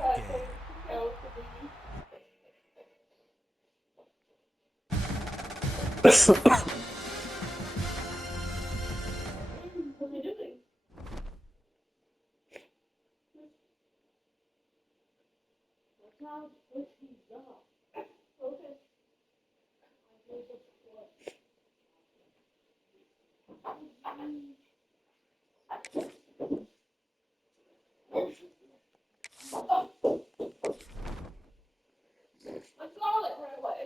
Okay. What are you doing? What's out? What's he done? Okay. Let's call it right away.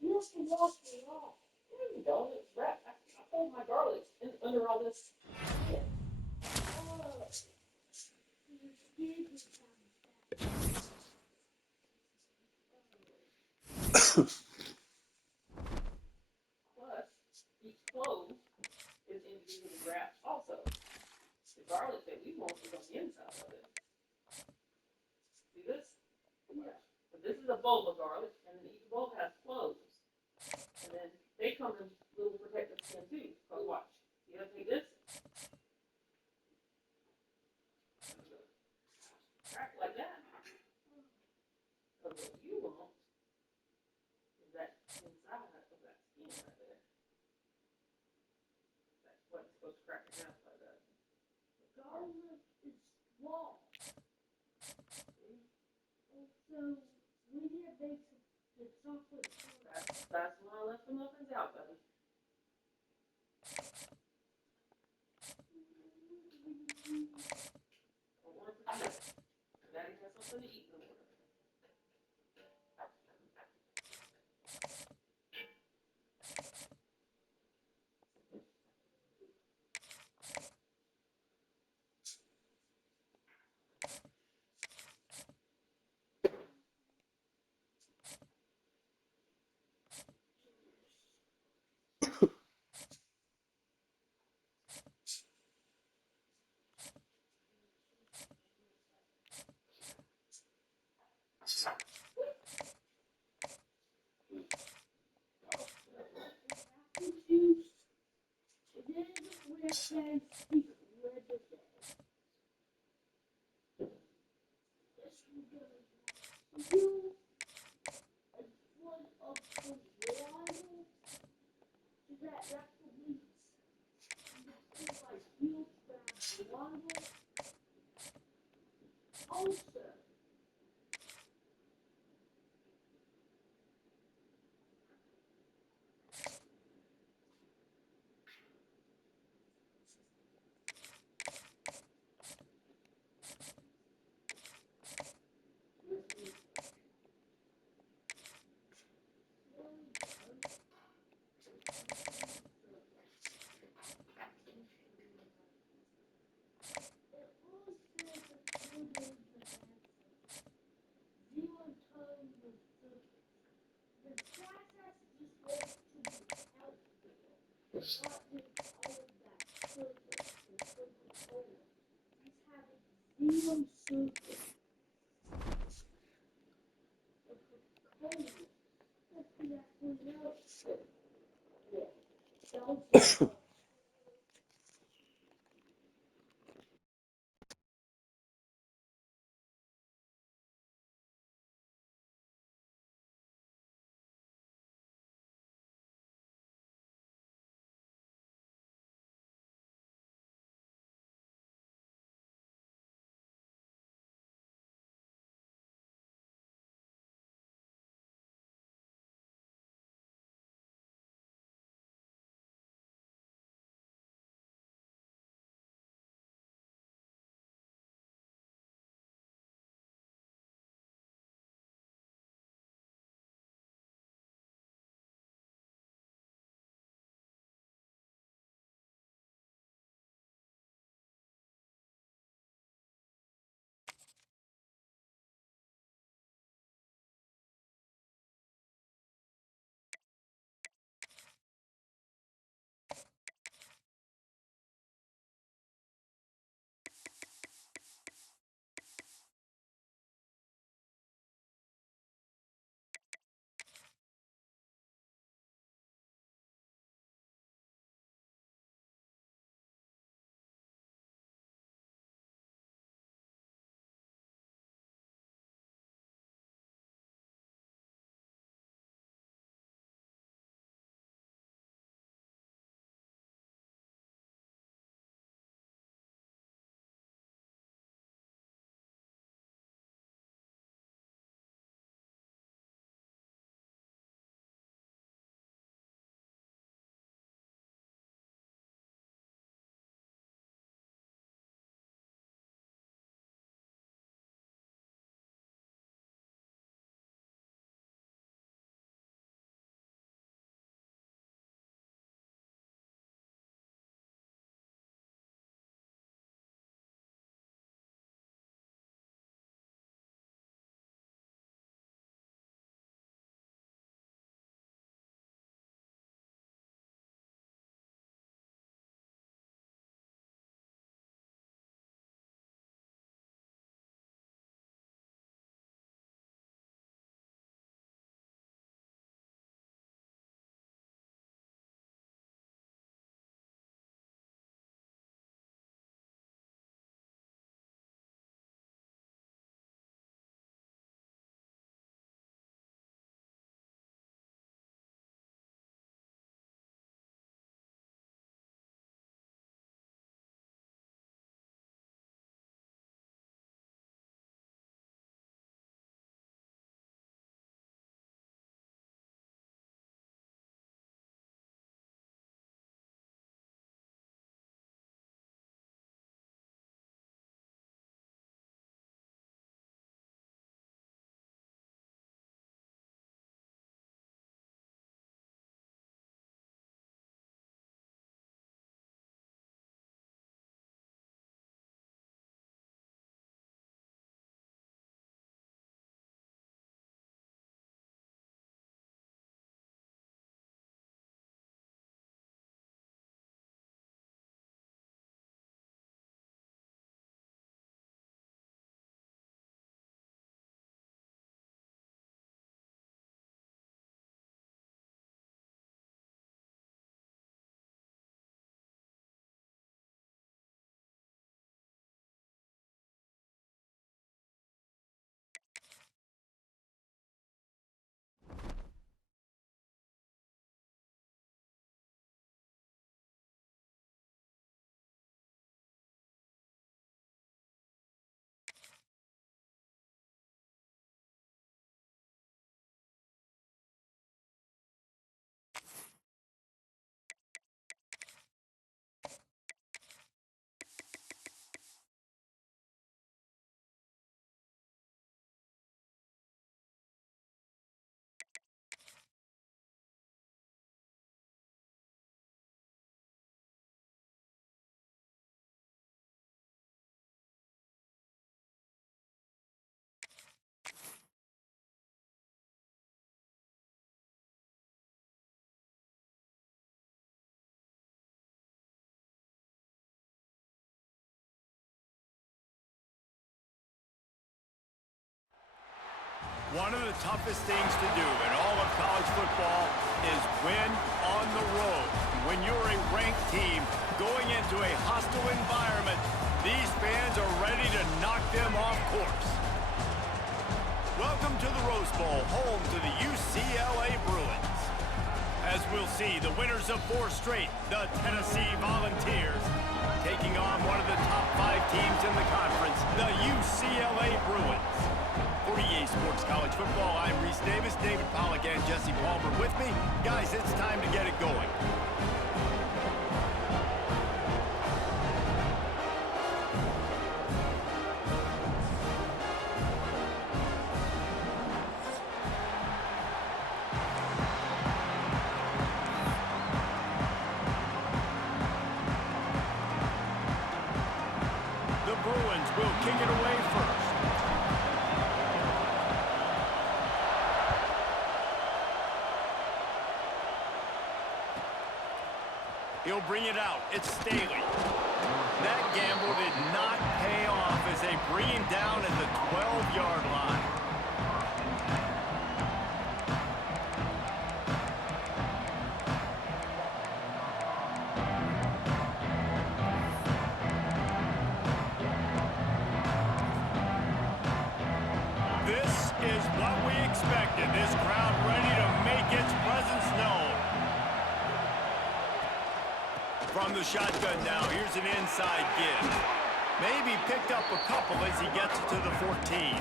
You have to wash me off. There you go. It's wrapped. I pulled my garlic under all this skin. Oh, plus, each clove is individually wrapped also. The garlic that we want is on the inside of it. See this? Yeah. So this is a bulb of garlic, and then each bulb has cloves. And then they come in little protective skin too. So watch. You gotta take this, crack like that. So what you want is that inside of that skin right there. That's what's supposed to crack it down like that. The garlic is small. See? So we need to make the chocolate. That's why I left the muffins out, buddy. I want to forget. Daddy has something to eat in the morning. One of the toughest things to do in all of college football is win on the road. When you're a ranked team going into a hostile environment, these fans are ready to knock them off course. Welcome to the Rose Bowl, home to the UCLA Bruins. As we'll see, the winners of 4 straight, the Tennessee Volunteers, taking on one of the top 5 teams in the conference, the UCLA Bruins. For EA Sports College Football, I'm Reese Davis, David Pollack, and Jesse Palmer with me. Guys, it's time to get it going. The Bruins will kick it away first. He'll bring it out. It's Staley. That gamble did not pay off as they bring him down at the 12-yard line. This is what we expected. This crowd ready to make its presence known. From the shotgun now, here's an inside give. Maybe picked up a couple as he gets to the 14.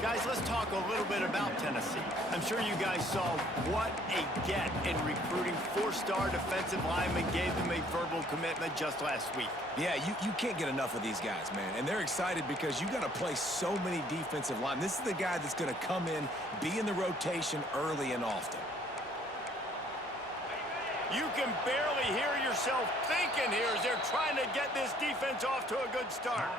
Guys, let's talk a little bit about Tennessee. I'm sure you guys saw what a get in recruiting. 4-star defensive linemen gave them a verbal commitment just last week. Yeah, you can't get enough of these guys, man. And they're excited because you got to play so many defensive linemen. This is the guy that's going to come in, be in the rotation early and often. You can barely hear yourself thinking here as they're trying to get this defense off to a good start.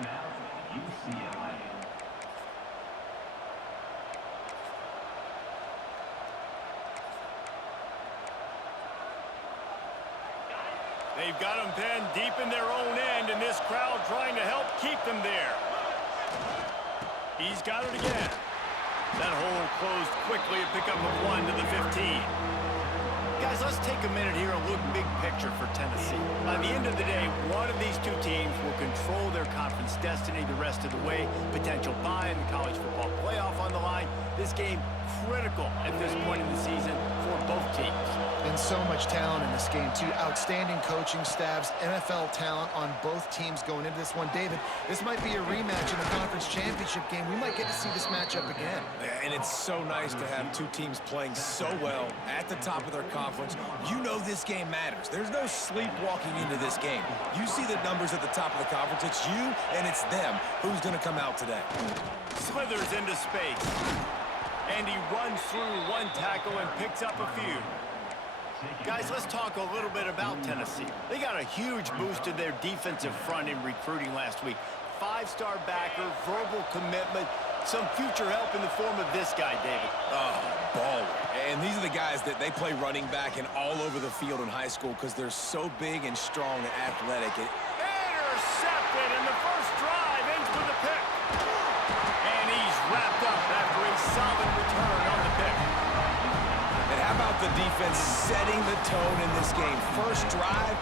They've got them pinned deep in their own end, and this crowd trying to help keep them there. He's got it again. That hole closed quickly, a pickup of 1 to the 15. Guys, let's take a minute here and look big picture for Tennessee. By the end of the day, one of these 2 teams will control their conference destiny the rest of the way. Potential bye in the college football playoff on the line. This game critical at this point in the season for both teams. And so much talent in this game, too. Outstanding coaching staffs, NFL talent on both teams going into this one. David, this might be a rematch in the conference championship game. We might get to see this matchup again. And it's so nice to have 2 teams playing so well at the top of their conference. You know this game matters. There's no sleepwalking into this game. You see the numbers at the top of the conference. It's you and it's them. Who's going to come out today? Slithers into space. And he runs through 1 tackle and picks up a few. Guys, let's talk a little bit about Tennessee. They got a huge boost to their defensive front in recruiting last week. 5-star backer, verbal commitment, some future help in the form of this guy, David. Oh, baller. And these are the guys that they play running back and all over the field in high school because they're so big and strong and athletic. Intercepted, and the first drive ends with a pick. And he's wrapped up after a solid return on the pick. And how about the defense setting the tone in this game? First drive,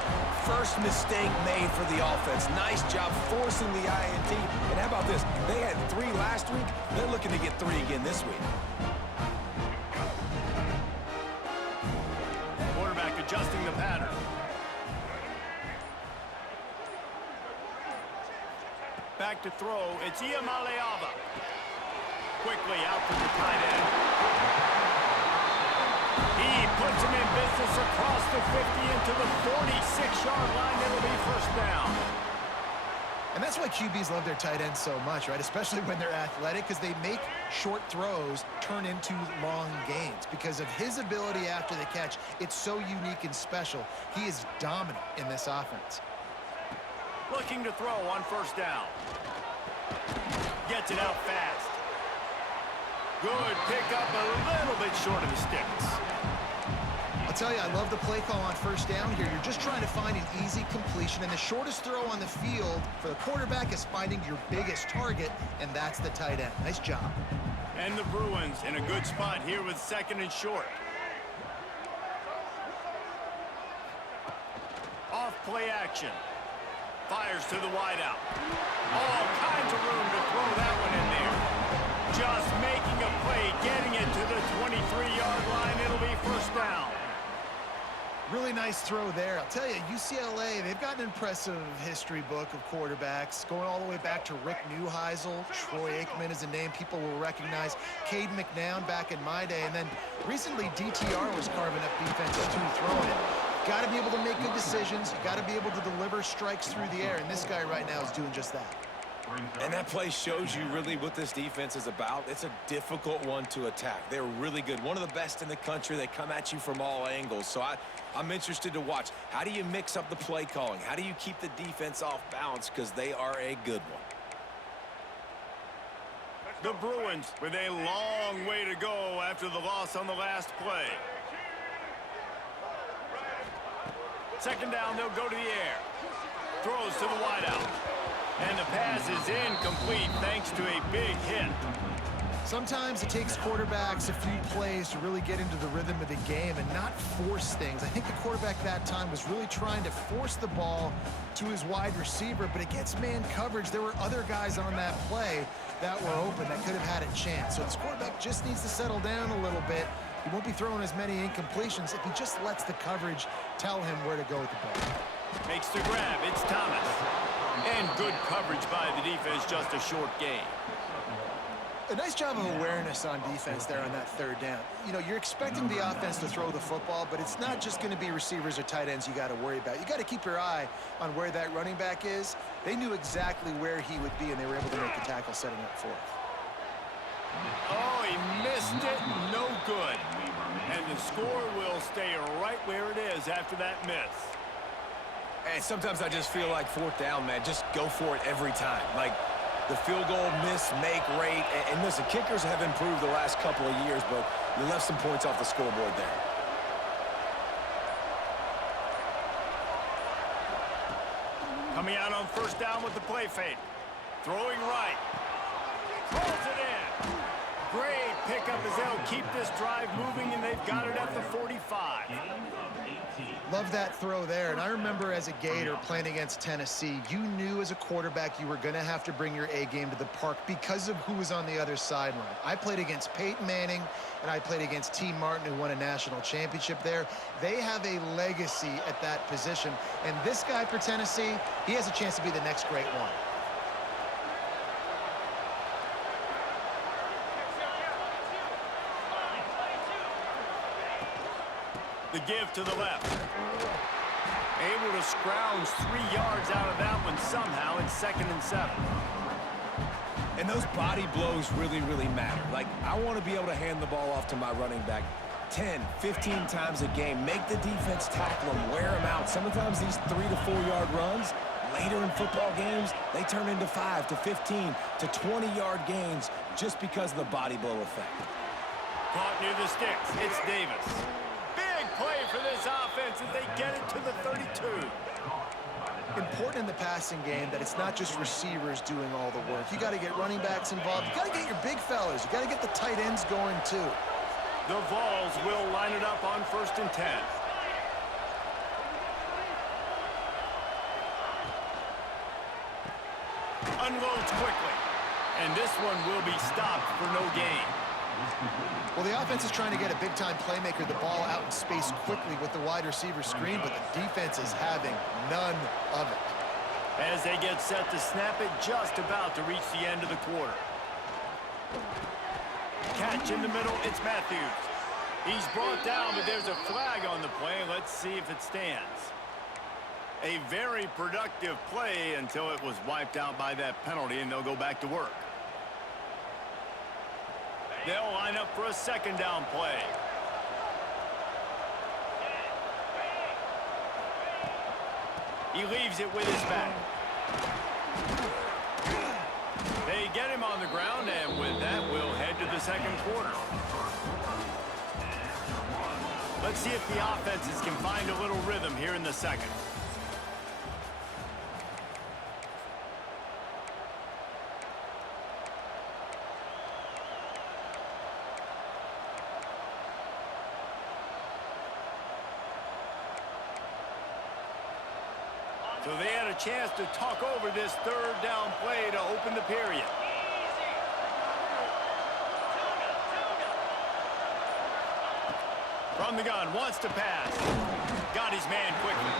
first mistake made for the offense. Nice job forcing the INT. And how about this? They had 3 last week. They're looking to get 3 again this week. Quarterback adjusting the pattern. Back to throw. It's Iamaleava. Quickly out to the tight end. He puts him in business across the 50 into the 46-yard line. It'll be first down. And that's why QBs love their tight ends so much, right? Especially when they're athletic, because they make short throws turn into long gains. Because of his ability after the catch, it's so unique and special. He is dominant in this offense. Looking to throw on first down. Gets it out fast. Good pickup, a little bit short of the sticks. I'll tell you, I love the play call on first down here. You're just trying to find an easy completion, and the shortest throw on the field for the quarterback is finding your biggest target, and that's the tight end. Nice job. And the Bruins in a good spot here with second and short. Off play action. Fires to the wideout. All kinds of room to throw that one in there. Just making a play, getting it to the 23-yard line. It'll be first down. Really nice throw there. I'll tell you, UCLA, they've got an impressive history book of quarterbacks, going all the way back to Rick Neuheisel. Troy Aikman is a name people will recognize. Cade McNown back in my day. And then recently, DTR was carving up defenses too, throwing it. Got to be able to make good decisions. You got to be able to deliver strikes through the air. And this guy right now is doing just that. And that play shows you really what this defense is about. It's a difficult one to attack. They're really good. One of the best in the country. They come at you from all angles. So I'm interested to watch. How do you mix up the play calling? How do you keep the defense off balance? Because they are a good one. The Bruins with a long way to go after the loss on the last play. Second down, they'll go to the air. Throws to the wideout. And the pass is incomplete thanks to a big hit. Sometimes it takes quarterbacks a few plays to really get into the rhythm of the game and not force things. I think the quarterback that time was really trying to force the ball to his wide receiver, but against man coverage, there were other guys on that play that were open that could have had a chance. So this quarterback just needs to settle down a little bit. He won't be throwing as many incompletions if he just lets the coverage tell him where to go with the ball. Makes the grab. It's Thomas. And good coverage by the defense, just a short gain. A nice job of awareness on defense there on that third down. You know, you're expecting the offense to throw the football, but it's not just going to be receivers or tight ends you got to worry about. You got to keep your eye on where that running back is. They knew exactly where he would be, and they were able to make the tackle setting up for it. Oh, he missed it. No good. And the score will stay right where it is after that miss. And sometimes I just feel like fourth down, man, just go for it every time. Like the field goal miss, make rate. And listen, kickers have improved the last couple of years, but you left some points off the scoreboard there. Coming out on first down with the play fake. Throwing right. Pulls it in. Great pickup as they'll keep this drive moving, and they've got it at the 45. Love that throw there. And I remember as a Gator playing against Tennessee, you knew as a quarterback you were going to have to bring your A game to the park because of who was on the other sideline. I played against Peyton Manning, and I played against T. Martin, who won a national championship there. They have a legacy at that position. And this guy for Tennessee, he has a chance to be the next great one. The give to the left. Able to scrounge 3 yards out of that one somehow in 2nd and 7. And those body blows really, really matter. Like, I want to be able to hand the ball off to my running back 10, 15 times a game. Make the defense tackle them, wear them out. Sometimes these 3 to 4 yard runs, later in football games, they turn into 5 to 15 to 20 yard gains just because of the body blow effect. Caught near the sticks. It's Davis. Play for this offense as they get it to the 32. Important in the passing game that it's not just receivers doing all the work. You got to get running backs involved. You got to get your big fellas. You got to get the tight ends going too. The Vols will line it up on 1st and 10. Unloads quickly. And this one will be stopped for no gain. Well, the offense is trying to get a big-time playmaker the ball out in space quickly with the wide receiver screen, but the defense is having none of it. As they get set to snap it, just about to reach the end of the quarter. Catch in the middle, it's Matthews. He's brought down, but there's a flag on the play. Let's see if it stands. A very productive play until it was wiped out by that penalty, and they'll go back to work. They'll line up for a 2nd down play. He leaves it with his back. They get him on the ground, and with that, we'll head to the 2nd quarter. Let's see if the offenses can find a little rhythm here in the 2nd. So they had a chance to talk over this third down play to open the period. From the gun, wants to pass. Got his man quickly.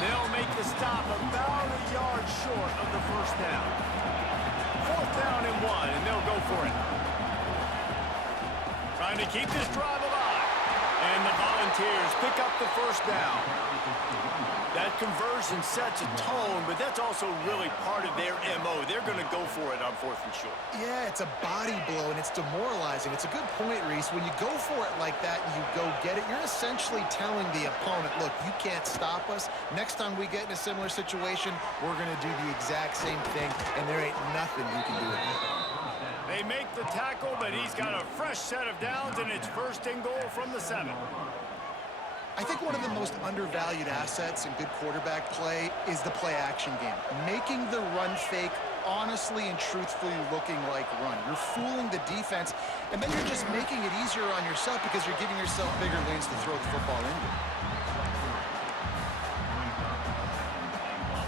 They'll make the stop about a yard short of the first down. 4th down and 1, and they'll go for it. Trying to keep this drive alive. And the Volunteers pick up the first down. That conversion sets a tone, but that's also really part of their MO. They're going to go for it on 4th and short. Yeah, it's a body blow, and it's demoralizing. It's a good point, Reese. When you go for it like that and you go get it, you're essentially telling the opponent, look, you can't stop us. Next time we get in a similar situation, we're going to do the exact same thing, and there ain't nothing you can do with it. They make the tackle, but he's got a fresh set of downs, and it's 1st and goal from the 7. I think one of the most undervalued assets in good quarterback play is the play-action game. Making the run fake honestly and truthfully looking like run. You're fooling the defense, and then you're just making it easier on yourself because you're giving yourself bigger lanes to throw the football into.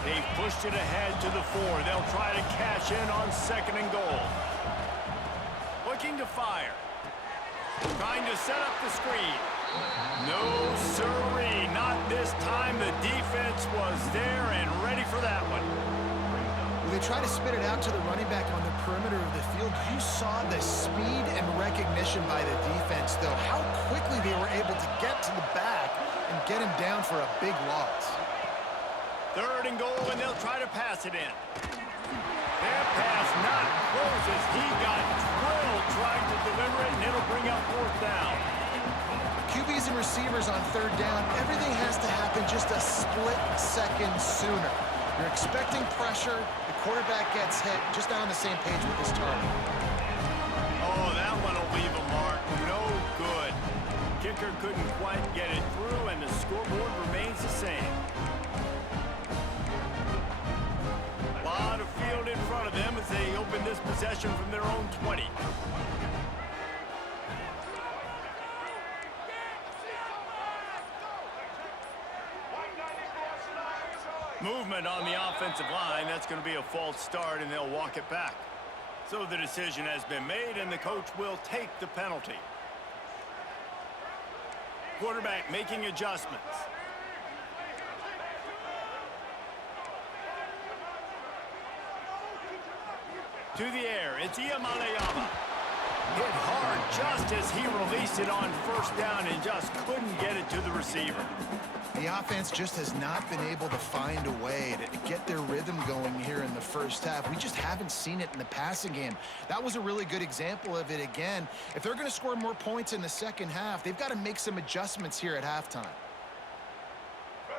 They've pushed it ahead to the 4. They'll try to cash in on 2nd and goal. Looking to fire. Trying to set up the screen. No, sirree, not this time. The defense was there and ready for that one. When they try to spit it out to the running back on the perimeter of the field, you saw the speed and recognition by the defense, though. How quickly they were able to get to the back and get him down for a big loss. 3rd and goal, and they'll try to pass it in. Their pass not closes. He got drilled trying to deliver it, and it'll bring up 4th down. QBs and receivers on 3rd down, everything has to happen just a split second sooner. You're expecting pressure, the quarterback gets hit, just not on the same page with his target. Oh, that one will leave a mark. No good. Kicker couldn't quite get it through, and the scoreboard remains the same. A lot of field in front of them as they open this possession from their own 20. Movement on the offensive line. That's going to be a false start, and they'll walk it back. So the decision has been made, and the coach will take the penalty. Quarterback making adjustments. To the air, it's Iamaleava. Hit hard just as he released it on 1st down and just couldn't get it to the receiver. The offense just has not been able to find a way to get their rhythm going here in the first half. We just haven't seen it in the passing game. That was a really good example of it again. If they're going to score more points in the second half, they've got to make some adjustments here at halftime.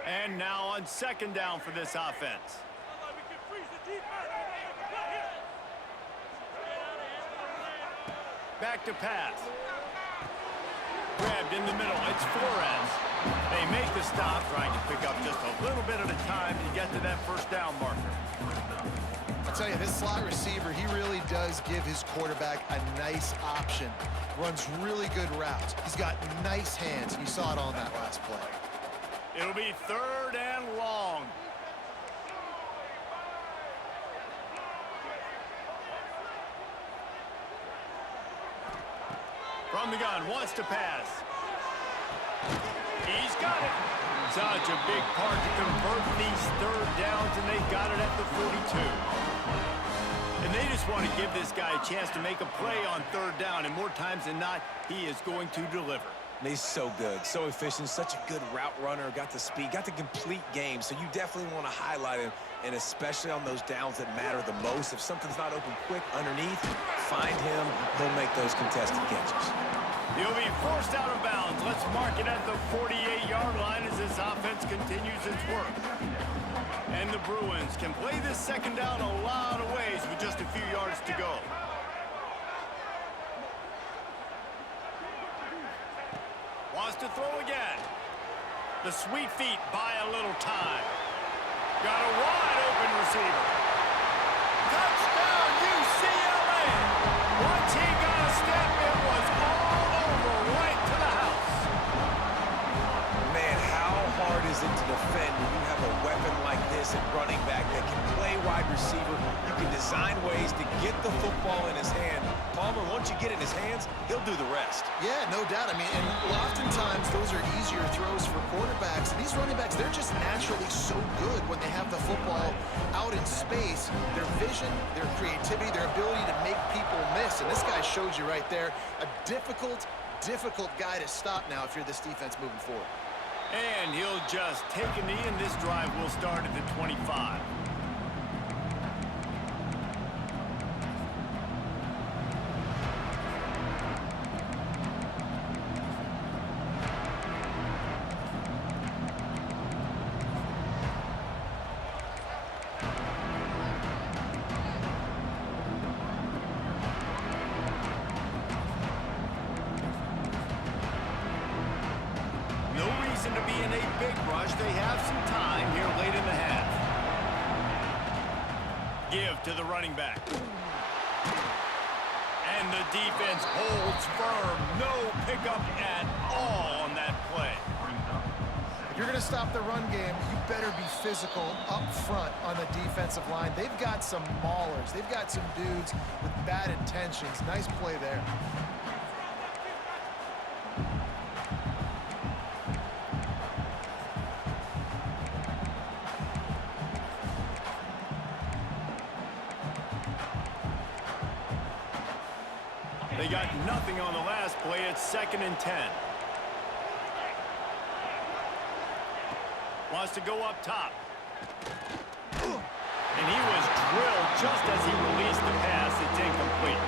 And now on 2nd down for this offense. Back to pass. Grabbed in the middle. It's Flores. They make the stop, trying to pick up just a little bit at a time to get to that 1st down marker. I'll tell you, this slot receiver, he really does give his quarterback a nice option. Runs really good routes. He's got nice hands. You saw it on that last play. It'll be 3rd and long. From the gun, wants to pass. He's got it. Such a big part to convert these 3rd downs, and they got it at the 42. And they just want to give this guy a chance to make a play on 3rd down, and more times than not, he is going to deliver. And he's so good, so efficient, such a good route runner, got the speed, got the complete game, so you definitely want to highlight him, and especially on those downs that matter the most. If something's not open quick underneath, find him, he'll make those contested catches. He'll be forced out of bounds. Let's mark it at the 48-yard line as this offense continues its work. And the Bruins can play this 2nd down a lot of ways with just a few yards to go. Wants to throw again. The sweet feet buy a little time. Got a wide open receiver. Touchdown, UCLA! Once he got a step, it was all over, right to the house. Man, how hard is it to defend when you have a weapon like this at running back that can play wide receiver, you can design ways to get the football in his hand. Palmer, once you get it in his hands, he'll do the rest. Yeah, no doubt. I mean, and oftentimes those are easier throws for quarterbacks. And these running backs, they're just naturally so good when they have the football out in space. Their vision, their creativity, their ability to make people miss. And this guy shows you right there, a difficult guy to stop now if you're this defense moving forward. And he'll just take a knee, and this drive will start at the 25. To be in a big rush. They have some time here late in the half. Give to the running back. And the defense holds firm. No pickup at all on that play. If you're going to stop the run game, you better be physical up front on the defensive line. They've got some maulers. They've got some dudes with bad intentions. Nice play there. They got nothing on the last play. It's 2nd and 10. Wants to go up top. And he was drilled just as he released the pass. It's incomplete.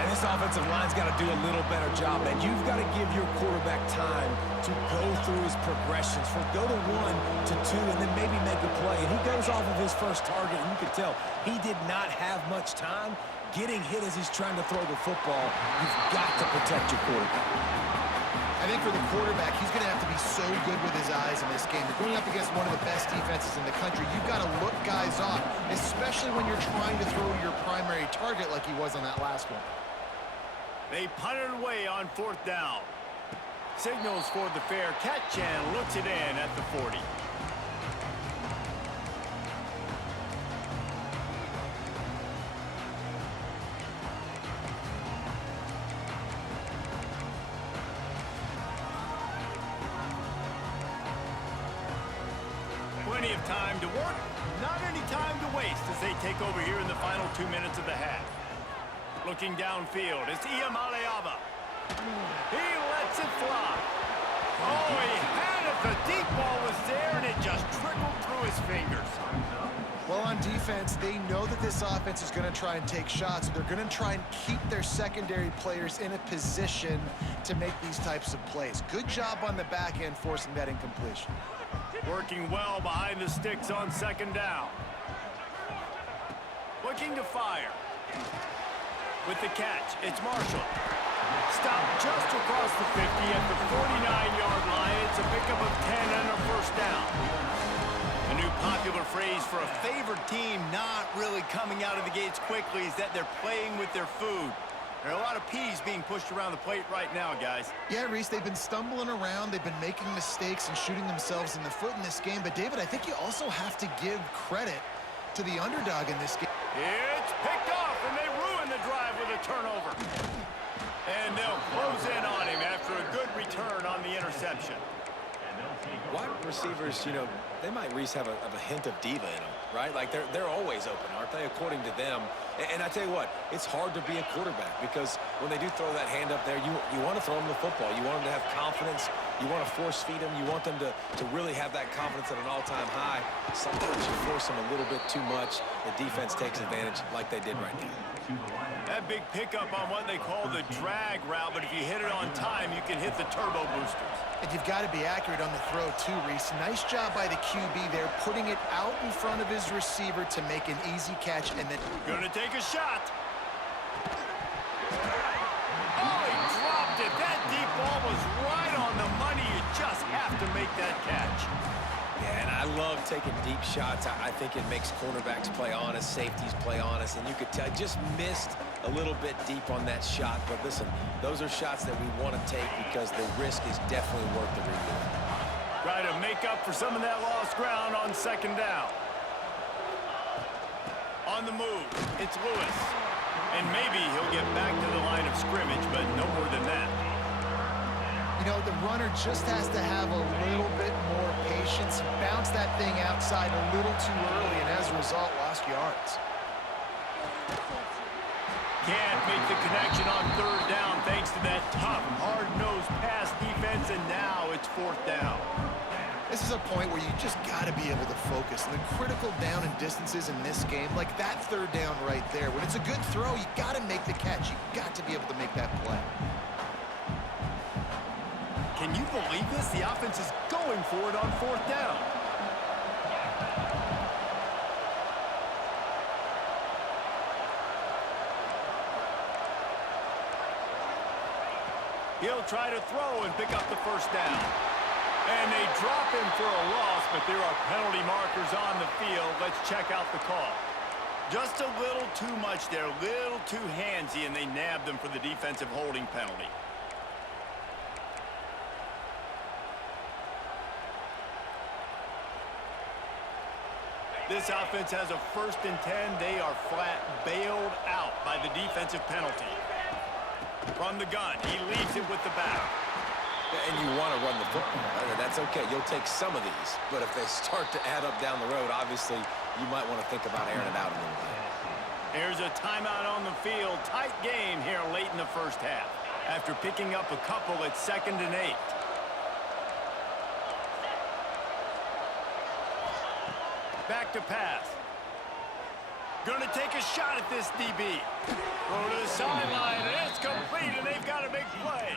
And this offensive line's got to do a little better job, man. You've got to give your quarterback time to go through his progressions. From go to 1 to 2 and then maybe make a play. And he goes off of his first target, and you can tell he did not have much time getting hit as he's trying to throw the football. You've got to protect your quarterback. I think for the quarterback, he's going to have to be so good with his eyes in this game. You're going up against one of the best defenses in the country. You've got to look guys off, especially when you're trying to throw your primary target like he was on that last one. They punted away on 4th down. Signals for the fair catch and looks it in at the 40. Plenty of time to work, not any time to waste as they take over here in the final 2 minutes of the half. Looking downfield, it's Iamaleava. He lets it fly. Oh, he had it. The deep ball was there, and it just trickled through his fingers. Well, on defense, they know that this offense is going to try and take shots. They're going to try and keep their secondary players in a position to make these types of plays. Good job on the back end forcing that incompletion. Working well behind the sticks on 2nd down. Looking to fire. With the catch, it's Marshall. Stopped just across the 50 at the 49-yard line. It's a pickup of 10 and a 1st down. A new popular phrase for a favored team not really coming out of the gates quickly is that they're playing with their food. There are a lot of peas being pushed around the plate right now, guys. Yeah, Reese, they've been stumbling around. They've been making mistakes and shooting themselves in the foot in this game. But, David, I think you also have to give credit to the underdog in this game. It's picked off, and they ruin the drive with a turnover. And they'll close in on him after a good return on the interception. Wide receivers, you know, they might, Reese, have a hint of diva in them, right? Like, they're always open, aren't they, according to them? And I tell you what, it's hard to be a quarterback because when they do throw that hand up there, you want to throw them the football. You want them to have confidence. You want to force feed them. You want them to really have that confidence at an all-time high. Sometimes you force them a little bit too much. The defense takes advantage like they did right now. That big pickup on what they call the drag route, but if you hit it on time, you can hit the turbo boosters. And you've got to be accurate on the throw, too, Reese. Nice job by the QB there, putting it out in front of his receiver to make an easy catch. And then gonna take a shot. Oh, he dropped it. That deep ball was right on the money. You just have to make that catch. Yeah, and I love taking deep shots. I think it makes cornerbacks play honest, safeties play honest, and you could tell just missed a little bit deep on that shot. But listen, those are shots that we want to take because the risk is definitely worth the reward. Try to make make up for some of that lost ground on second down. On the move, it's Lewis. And maybe he'll get back to the line of scrimmage, but no more than that. You know, the runner just has to have a little bit more patience. He bounced that thing outside a little too early, and as a result, lost yards. Can't make the connection on third down thanks to that tough, hard-nosed pass defense, and now it's fourth down. This is a point where you just got to be able to focus. The critical down and distances in this game, like that third down right there, when it's a good throw, you got to make the catch. You got to be able to make that play. Can you believe this? The offense is going for it on fourth down. He'll try to throw and pick up the first down. And they drop him for a loss, but there are penalty markers on the field. Let's check out the call. Just a little too much there, a little too handsy, and they nabbed him for the defensive holding penalty. This offense has a 1st and 10. They are flat bailed out by the defensive penalty. From the gun, he leaves it with the back. And you want to run the football. That's okay. You'll take some of these. But if they start to add up down the road, obviously, you might want to think about airing it out a little bit. Here's a timeout on the field. Tight game here late in the first half. After picking up a couple at 2nd and 8. Back to pass. Gonna take a shot at this DB. Go to the sideline, and it's complete, and they've got a big play.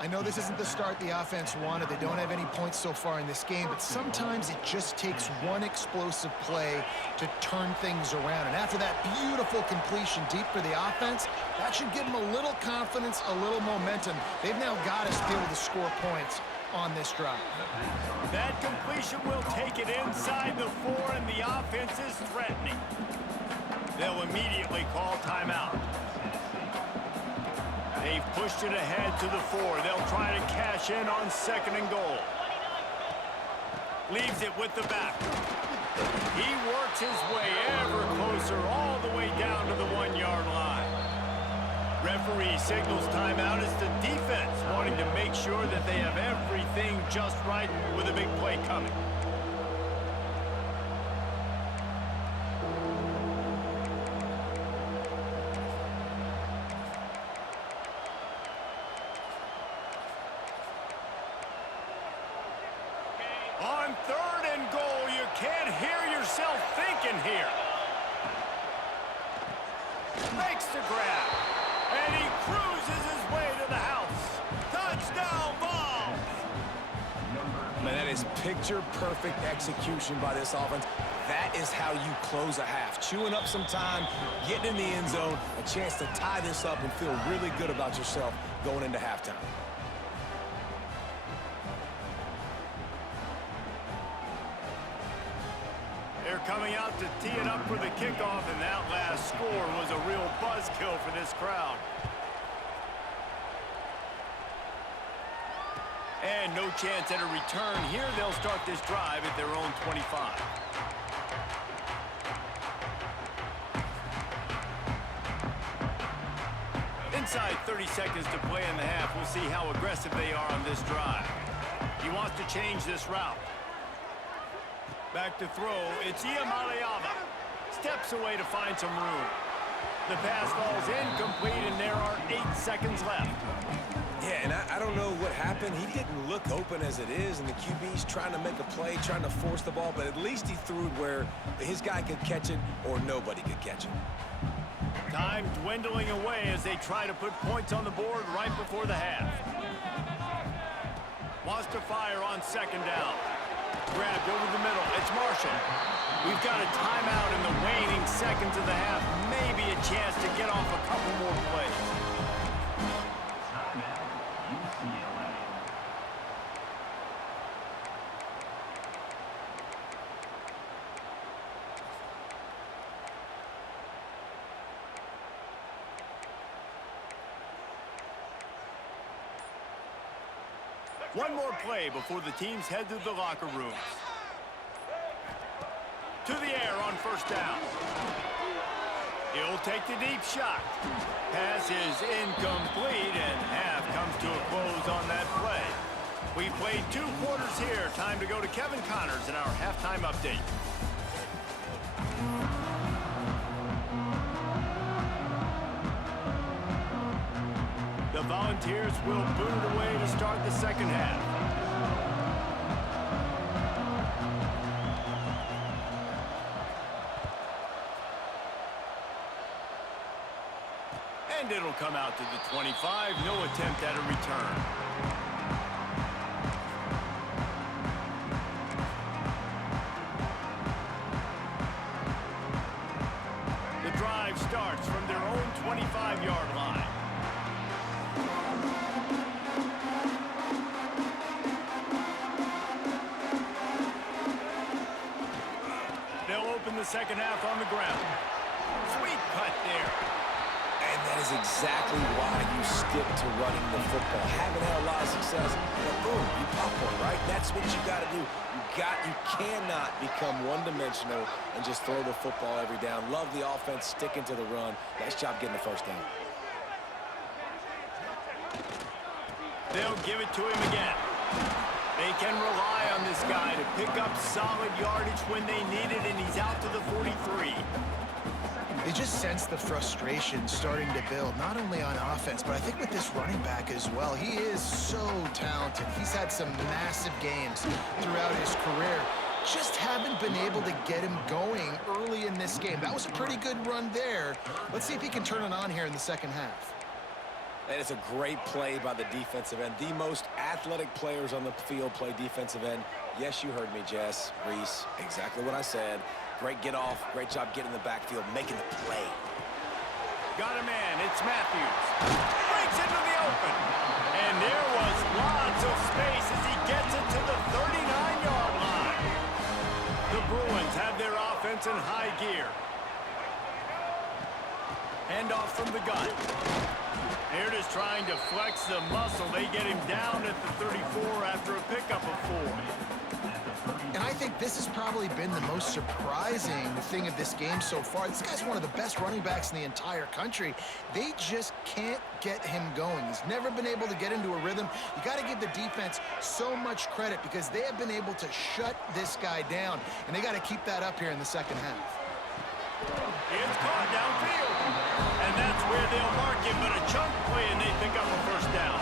I know this isn't the start the offense wanted. They don't have any points so far in this game, but sometimes it just takes one explosive play to turn things around. And after that beautiful completion deep for the offense, that should give them a little confidence, a little momentum. They've now got us to be able to score points on this drive. That completion will take it inside the 4, and the offense is threatening. They'll immediately call timeout. They've pushed it ahead to the 4. They'll try to cash in on 2nd and goal. Leaves it with the back. He works his way ever closer all the way down to the 1-yard line. Referee signals timeout as the defense wanting to make sure that they have everything just right with a big play coming. On 3rd and goal, you can't hear yourself thinking here. Makes the grab. And he cruises his way to the house. Touchdown ball! Man, that is picture-perfect execution by this offense. That is how you close a half. Chewing up some time, getting in the end zone, a chance to tie this up and feel really good about yourself going into halftime. They're coming out to tee it up for the kickoff, and that last score was a real buzzkill for this crowd. And no chance at a return here. They'll start this drive at their own 25. Inside 30 seconds to play in the half. We'll see how aggressive they are on this drive. He wants to change this route. Back to throw, it's Iamaleava. Steps away to find some room. The pass falls incomplete, and there are 8 seconds left. Yeah, and I don't know what happened. He didn't look open as it is, and the QB's trying to make a play, trying to force the ball, but at least he threw it where his guy could catch it or nobody could catch it. Time dwindling away as they try to put points on the board right before the half. Wants to fire on 2nd down. Grabbed over the middle. It's Marshall. We've got a timeout in the waning seconds of the half. Maybe a chance to get off a couple more plays. One more play before the teams head to the locker rooms. To the air on first down. He'll take the deep shot. Pass is incomplete, and half comes to a close on that play. We've played 2 quarters here. Time to go to Kevin Connors in our halftime update. The Volunteers will boot it away to start the second half. And it'll come out to the 25. No attempt at a return. The drive starts from their own 25-yard line. They'll open the second half on the ground. Sweet cut there. And that is exactly why you stick to running the football. Haven't had a lot of success, but boom, you pop one, right? That's what you got to do. You cannot become one-dimensional and just throw the football every down. Love the offense, sticking to the run. Nice job getting the first down. They'll give it to him again. They can rely on this guy to pick up solid yardage when they need it, and he's out to the 43. They just sense the frustration starting to build, not only on offense, but I think with this running back as well. He is so talented. He's had some massive games throughout his career. Just haven't been able to get him going early in this game. That was a pretty good run there. Let's see if he can turn it on here in the second half. That is a great play by the defensive end. The most athletic players on the field play defensive end. Yes, you heard me, Jess, Reese. Exactly what I said. Great get off. Great job getting in the backfield, making the play. Got a man. It's Matthews. Breaks into the open. And there was lots of space as he gets it to the 39-yard line. The Bruins have their offense in high gear. Handoff from the gun. They're just trying to flex the muscle. They get him down at the 34 after a pickup of 4. And I think this has probably been the most surprising thing of this game so far. This guy's one of the best running backs in the entire country. They just can't get him going. He's never been able to get into a rhythm. You got to give the defense so much credit because they have been able to shut this guy down, and they got to keep that up here in the second half. It's caught downfield. And that's where they'll mark him, but a chunk play, and they pick up a first down.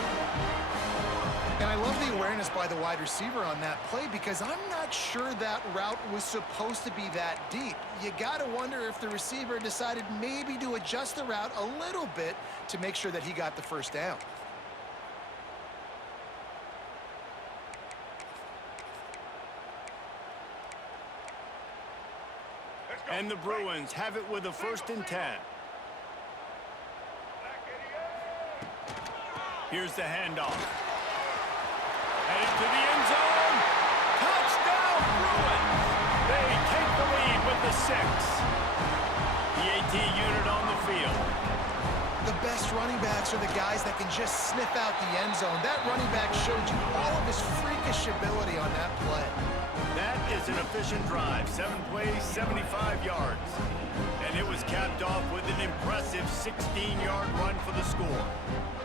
And I love the awareness by the wide receiver on that play because I'm not sure that route was supposed to be that deep. You got to wonder if the receiver decided maybe to adjust the route a little bit to make sure that he got the first down. And the Bruins have it with a 1st and 10. Here's the handoff. Headed to the end zone. Touchdown, Bruins! They take the lead with the 6. The AT unit on the field. The best running backs are the guys that can just sniff out the end zone. That running back showed you all of his freakish ability on that play. That is an efficient drive. 7 plays, 75 yards. And it was capped off with an impressive 16-yard run for the score.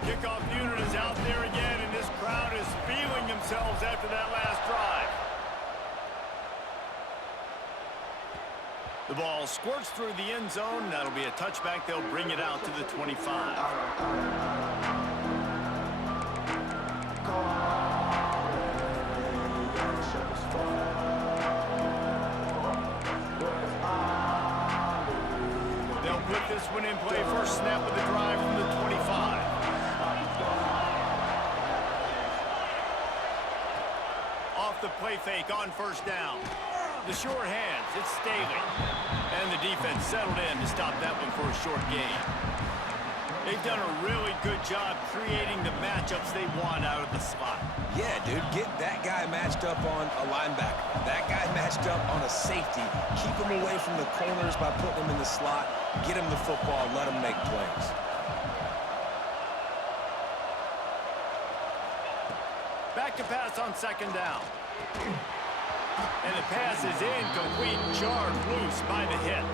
Kickoff unit is out there again, and this crowd is feeling themselves after that last drive. The ball squirts through the end zone. That'll be a touchback. They'll bring it out to the 25. They'll put this one in play. First snap of the drive from the 25. Off the play fake on first down. The short hands, it's Staley. And the defense settled in to stop that one for a short gain. They've done a really good job creating the matchups they want out of the slot. Yeah, dude, get that guy matched up on a linebacker. That guy matched up on a safety. Keep him away from the corners by putting him in the slot. Get him the football, let him make plays. Back a pass on second down. And the pass is incomplete, jarred loose by the hit.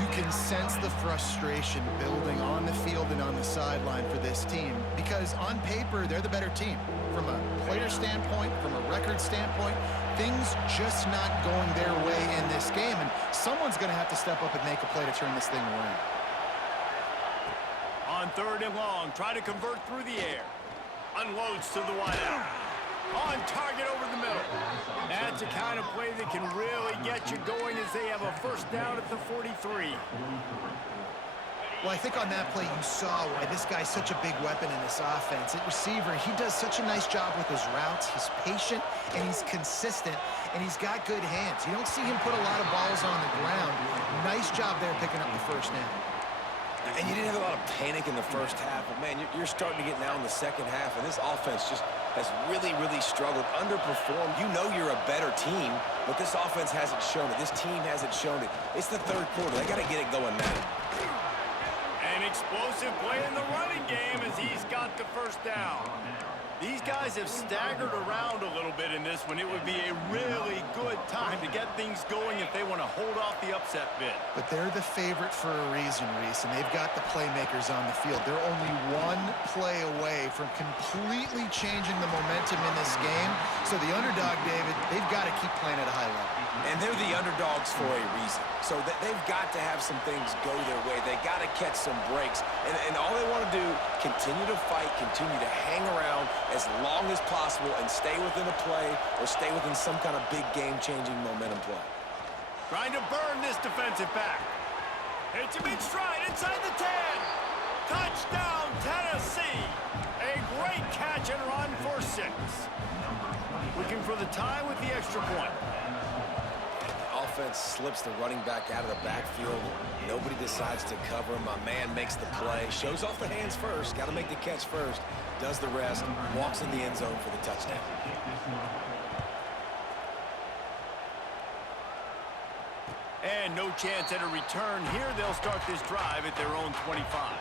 You can sense the frustration building on the field and on the sideline for this team because on paper, they're the better team. From a player standpoint, from a record standpoint, things just not going their way in this game, and someone's going to have to step up and make a play to turn this thing around. On third and long, try to convert through the air. Unloads to the wideout. On target over the middle. That's a kind of play that can really get you going as they have a first down at the 43. Well, I think on that play you saw why this guy's such a big weapon in this offense. At receiver, he does such a nice job with his routes. He's patient, and he's consistent, and he's got good hands. You don't see him put a lot of balls on the ground. Nice job there picking up the first down. And you didn't have a lot of panic in the first half, but, man, you're starting to get now in the second half, and this offense just has really, really struggled, underperformed. You know you're a better team, but this offense hasn't shown it. This team hasn't shown it. It's the third quarter. They got to get it going now. An explosive play in the running game as he's got the first down. These guys have staggered around a little bit in this one. It would be a really good time to get things going if they want to hold off the upset bid. But they're the favorite for a reason, Reese, and they've got the playmakers on the field. They're only one play away from completely changing the momentum in this game. So the underdog, David, they've got to keep playing at a high level. And they're the underdogs for a reason. So they've got to have some things go their way. They got to catch some breaks. And all they want to do, continue to fight, continue to hang around as long as possible and stay within a play or stay within some kind of big game-changing momentum play. Trying to burn this defensive back. Hits him in stride inside the 10. Touchdown, Tennessee. A great catch and run for 6. Looking for the tie with the extra point. Offense slips the running back out of the backfield. Nobody decides to cover him. My man makes the play. Shows off the hands first. Got to make the catch first. Does the rest. Walks in the end zone for the touchdown. And no chance at a return here. They'll start this drive at their own 25.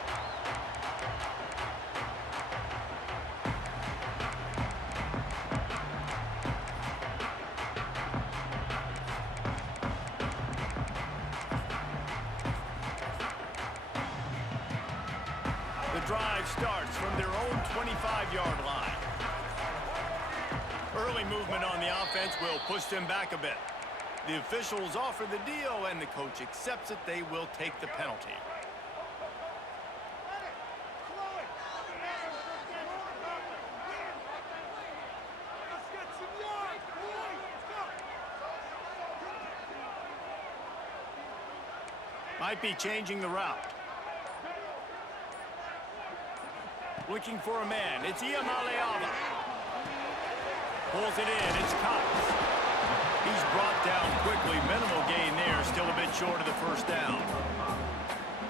Drive starts from their own 25-yard line. Early movement on the offense will push them back a bit. The officials offer the deal, and the coach accepts it. They will take the penalty. Might be changing the route. Looking for a man. It's Iamaleava. Pulls it in. It's Cox. He's brought down quickly. Minimal gain there. Still a bit short of the first down.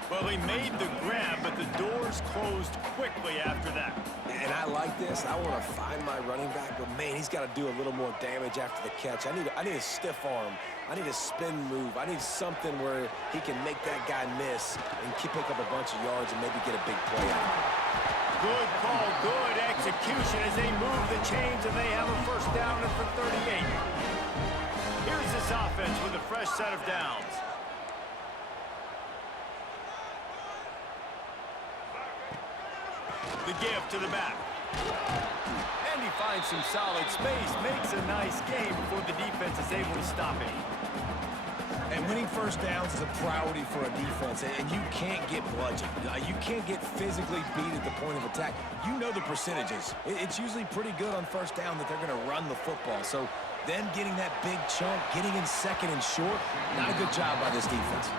Well, he made the grab, but the doors closed quickly after that. And I like this. I want to find my running back, but, man, he's got to do a little more damage after the catch. I need a stiff arm. I need a spin move. I need something where he can make that guy miss and pick up a bunch of yards and maybe get a big play out of it. Good call, good execution as they move the chains, and they have a first down at the 38. Here's this offense with a fresh set of downs. The give to the back. And he finds some solid space, makes a nice game before the defense is able to stop him. And winning first downs is a priority for a defense, and you can't get bludgeoned. You can't get physically beat at the point of attack. You know the percentages. It's usually pretty good on first down that they're going to run the football. So them getting that big chunk, getting in second and short, not a good job by this defense.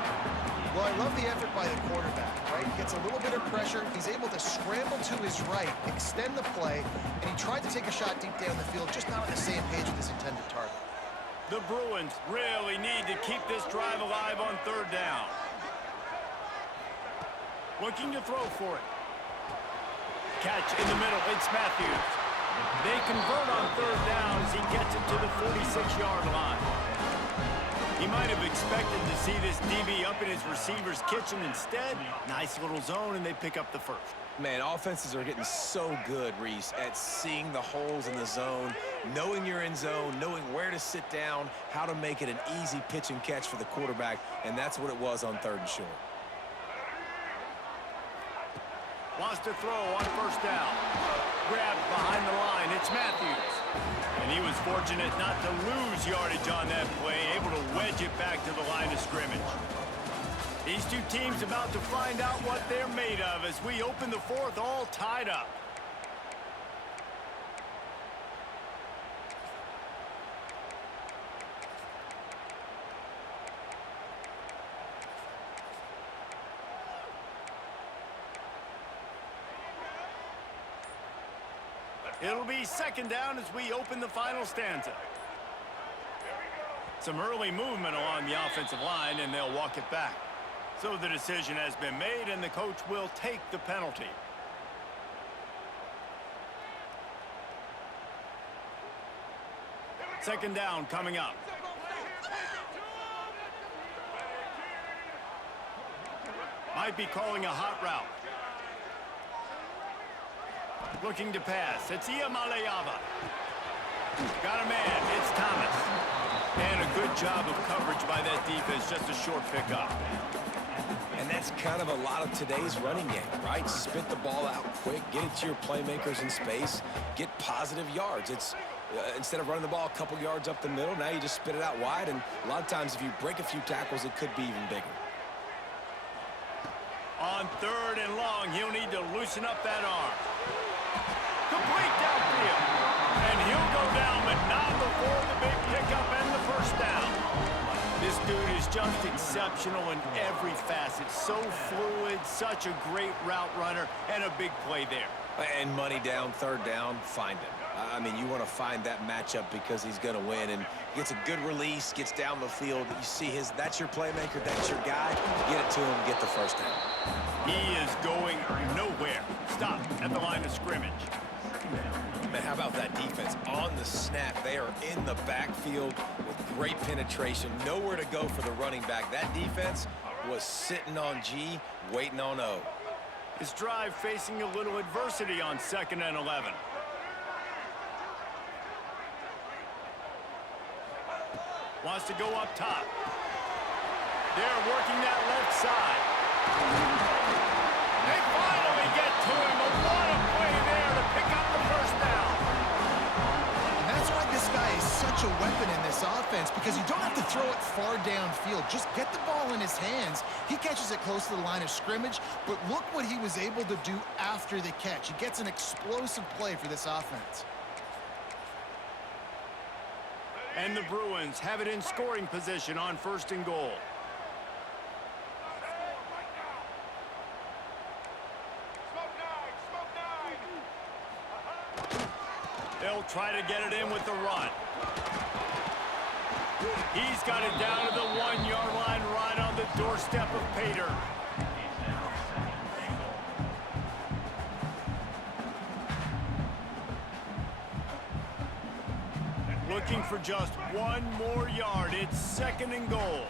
Well, I love the effort by the quarterback, right? He gets a little bit of pressure. He's able to scramble to his right, extend the play, and he tried to take a shot deep down the field, just not on the same page with his intended target. The Bruins really need to keep this drive alive on third down. Looking to throw for it. Catch in the middle. It's Matthews. They convert on third down as he gets it to the 46-yard line. He might have expected to see this DB up in his receiver's kitchen. Instead, nice little zone, and they pick up the first. Man, offenses are getting so good, Reese, at seeing the holes in the zone, knowing you're in zone, knowing where to sit down, how to make it an easy pitch and catch for the quarterback, and that's what it was on 3rd and short. Wants to throw on first down. Grabbed behind the line. It's Matthews. And he was fortunate not to lose yardage on that play, able to wedge it back to the line of scrimmage. These two teams about to find out what they're made of as we open the 4th all tied up. It'll be 2nd down as we open the final stanza. Some early movement along the offensive line, and they'll walk it back. So the decision has been made, and the coach will take the penalty. Second down coming up. Might be calling a hot route. Looking to pass. It's Iamalayava. Got a man. It's Thomas. And a good job of coverage by that defense. Just a short pickup. And that's kind of a lot of today's running game, right? Spit the ball out quick, get it to your playmakers in space, get positive yards. It's instead of running the ball a couple yards up the middle, now you just spit it out wide, and a lot of times if you break a few tackles, it could be even bigger. On 3rd and long, he'll need to loosen up that arm. Complete downfield. And he'll go down, but not before the big pickup and the first down. This dude is just exceptional in every facet. So fluid, such a great route runner, and a big play there. And money down, 3rd down, find him. I mean, you want to find that matchup because he's going to win, and gets a good release, gets down the field. You see that's your playmaker, that's your guy. Get it to him, get the first down. He is going nowhere. Stop at the line of scrimmage. Man, how about that defense? On the snap, they are in the backfield with great penetration. Nowhere to go for the running back. That defense was sitting on G, waiting on O. His drive facing a little adversity on 2nd and 11. Wants to go up top. They're working that left side. They finally get to him, but what a play there to pick up the first down. And that's why this guy is such a weapon in this offense, because you don't have to throw it far downfield. Just get the ball in his hands. He catches it close to the line of scrimmage, but look what he was able to do after the catch. He gets an explosive play for this offense. And the Bruins have it in scoring position on 1st and goal. They'll try to get it in with the run. He's got it down to the 1-yard line, right on the doorstep of Pater. Looking for just 1 more yard. It's 2nd and goal.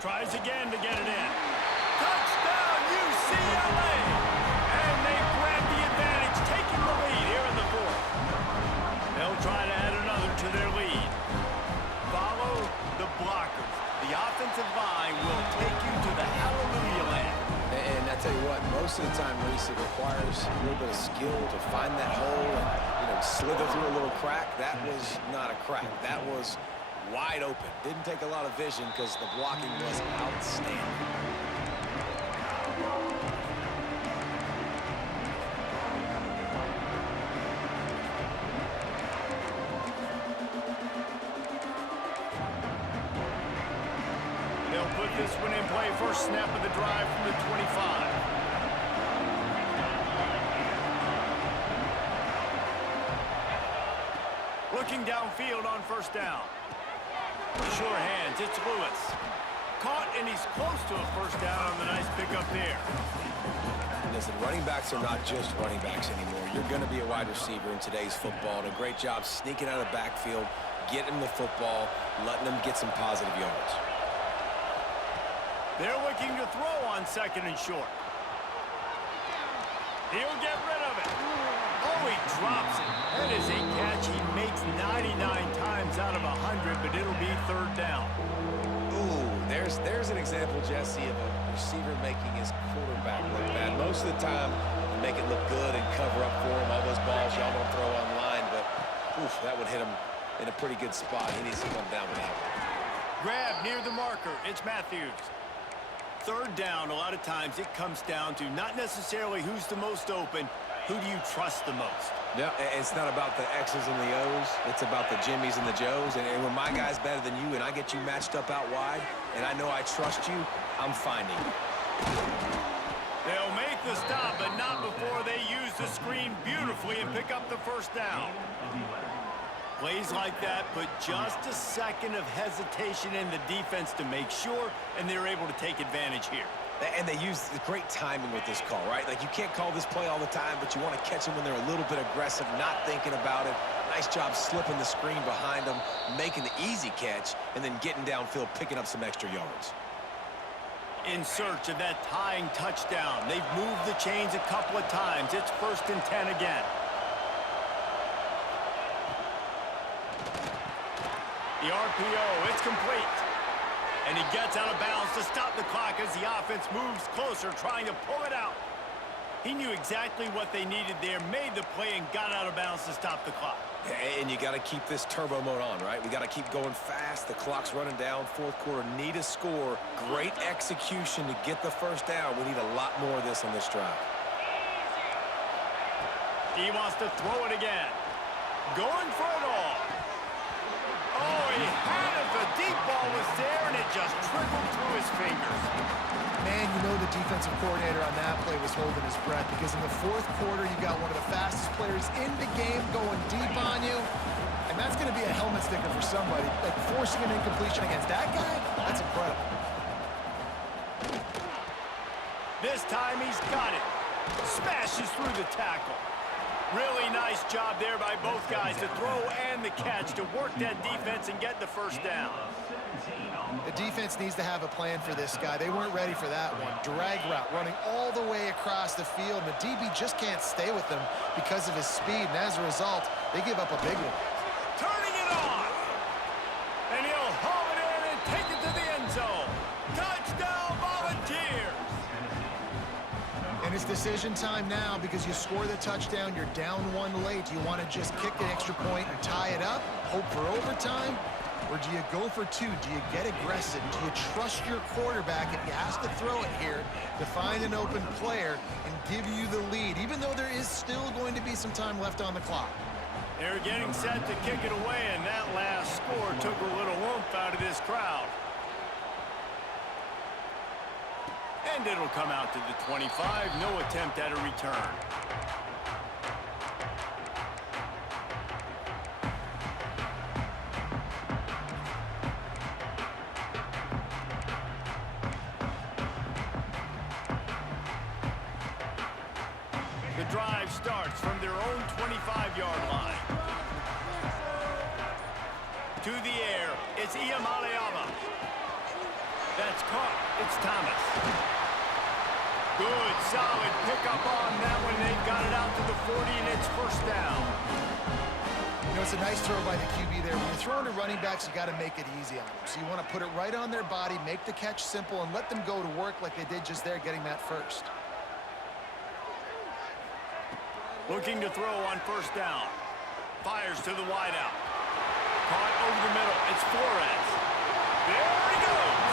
Tries again to get it in. Touchdown, UCLA! And they grab the advantage, taking the lead here in the 4th. They'll try to add another to their lead. Follow the blockers. The offensive line will take you to the hallelujah land. And I tell you what, most of the time, Reese, it requires a little bit of skill to find that hole and, slither through a little crack. That was not a crack. That was wide open. Didn't take a lot of vision because the blocking was outstanding. They'll put this one in play. First snap of the drive from the 25. Looking downfield on first down. Sure hands, it's Lewis. Caught, and he's close to a first down on the nice pickup there. Listen, running backs are not just running backs anymore. You're going to be a wide receiver in today's football. And a great job sneaking out of the backfield, getting them the football, letting them get some positive yards. They're looking to throw on 2nd and short. He'll get rid of it. Oh, he drops it. That is a catch he makes 99 times out of 100, but it'll be 3rd down. Ooh, there's an example, Jesse, of a receiver making his quarterback look bad. Most of the time, they make it look good and cover up for him. All those balls y'all don't throw online, but oof, that would hit him in a pretty good spot. He needs to come down with that one. Grab near the marker. It's Matthews. 3rd down, a lot of times it comes down to not necessarily who's the most open, who do you trust the most? Yeah, it's not about the X's and the O's. It's about the Jimmies and the Joes. And when my guy's better than you and I get you matched up out wide and I know I trust you, I'm finding you. They'll make the stop, but not before they use the screen beautifully and pick up the 1st down. Plays like that put just a second of hesitation in the defense to make sure, and they're able to take advantage here. And they use the great timing with this call, right? Like, you can't call this play all the time, but you want to catch them when they're a little bit aggressive, not thinking about it. Nice job slipping the screen behind them, making the easy catch, and then getting downfield, picking up some extra yards. In search of that tying touchdown. They've moved the chains a couple of times. It's 1st and 10 again. The RPO, it's complete. And he gets out of bounds to stop the clock as the offense moves closer, trying to pull it out. He knew exactly what they needed there, made the play, and got out of bounds to stop the clock. And you got to keep this turbo mode on, right? We got to keep going fast. The clock's running down. 4th quarter, need a score. Great execution to get the 1st down. We need a lot more of this on this drive. He wants to throw it again. Going for it all. Oh, he had it. The deep ball was there, and it just trickled through his fingers. Man, you know the defensive coordinator on that play was holding his breath because in the 4th quarter, you got one of the fastest players in the game going deep on you, and that's going to be a helmet sticker for somebody. Like, forcing an incompletion against that guy, that's incredible. This time he's got it. Smashes through the tackle. Really nice job there by both guys to throw and the catch to work that defense and get the 1st down. The defense needs to have a plan for this guy. They weren't ready for that one. Drag route, running all the way across the field. The DB just can't stay with him because of his speed, and as a result, they give up a big one. Turning it on! And he'll haul it in and take it to the end zone. Touchdown, Volunteers! And it's decision time now because you score the touchdown, you're down 1 late. Do you want to just kick the extra point and tie it up, hope for overtime? Or do you go for 2? Do you get aggressive? Do you trust your quarterback if he has to throw it here to find an open player and give you the lead, even though there is still going to be some time left on the clock? They're getting set to kick it away, and that last score took a little oomph out of this crowd. And it'll come out to the 25. No attempt at a return. The drive starts from their own 25-yard line. To the air, it's Iamaleava. That's caught. It's Thomas. Good, solid pickup on that one. They've got it out to the 40, and it's 1st down. You know, it's a nice throw by the QB there. When you're throwing to running backs, you got to make it easy on them. So you want to put it right on their body, make the catch simple, and let them go to work like they did just there, getting that 1st. Looking to throw on 1st down. Fires to the wideout. Caught over the middle. It's Flores. There he goes.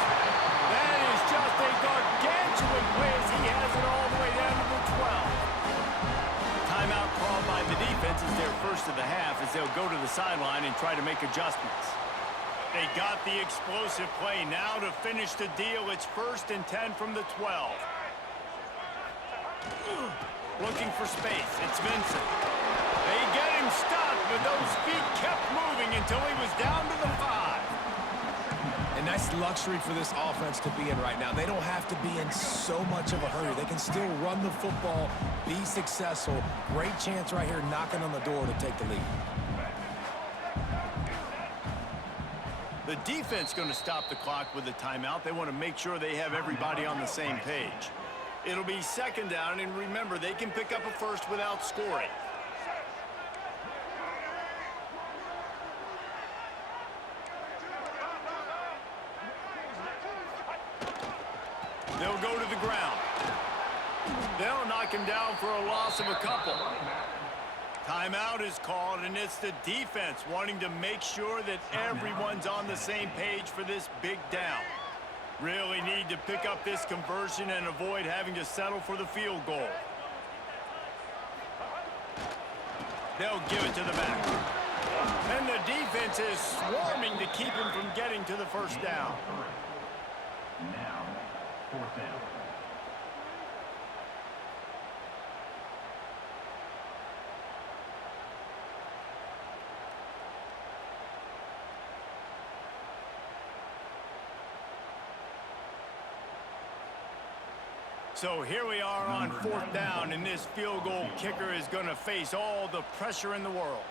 That is just a gargantuan play as he has it all the way down to the 12. Timeout called by the defense is their 1st of the half as they'll go to the sideline and try to make adjustments. They got the explosive play. Now to finish the deal, it's 1st and 10 from the 12. Looking for space. It's Vincent. They get him stopped, but those feet kept moving until he was down to the 5. And that's luxury for this offense to be in right now. They don't have to be in so much of a hurry. They can still run the football, be successful. Great chance right here knocking on the door to take the lead. The defense going to stop the clock with a timeout. They want to make sure they have everybody on the same page. It'll be second down, and remember, they can pick up a first without scoring. They'll go to the ground. They'll knock him down for a loss of a couple. Timeout is called, and it's the defense wanting to make sure that everyone's on the same page for this big down. Really need to pick up this conversion and avoid having to settle for the field goal. They'll give it to the back. And the defense is swarming to keep him from getting to the first down. Now, fourth down. So here we are on fourth down, and this field goal kicker is going to face all the pressure in the world.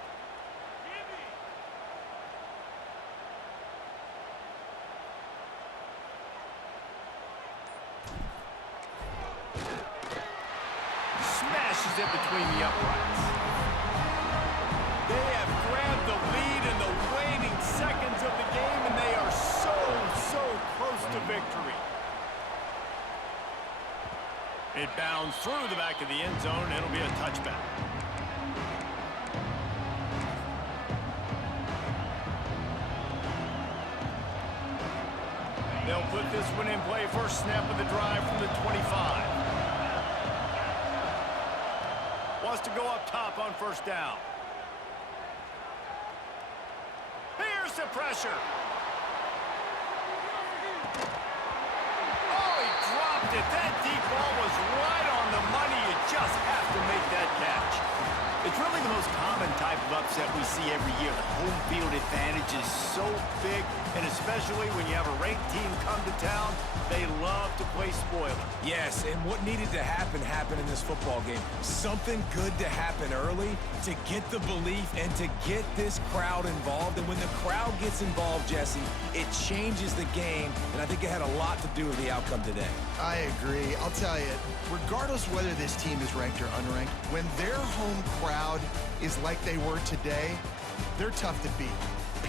Smashes it between the uprights. They have grabbed the lead in the waning seconds of the game, and they are so close to victory. It bounds through the back of the end zone. It'll be a touchback. They'll put this one in play. First snap of the drive from the 25. Wants to go up top on first down. Here's the pressure. That deep ball was right on the money. You just have to make that catch. It's really the most common type of upset we see every year. The home field advantage is so big, and especially when you have a ranked team come to town, they love to play spoiler. Yes, and what needed to happen happened in this football game. Something good to happen early to get the belief and to get this crowd involved. And when the crowd gets involved, Jesse, it changes the game, and I think it had a lot to do with the outcome today. I agree. I'll tell you, regardless whether this team is ranked or unranked, when their home crowd is like they were today, they're tough to beat,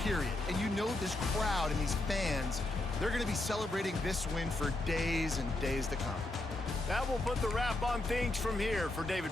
period. And you know this crowd and these fans, they're going to be celebrating this win for days and days to come. That will put the wrap on things from here for David.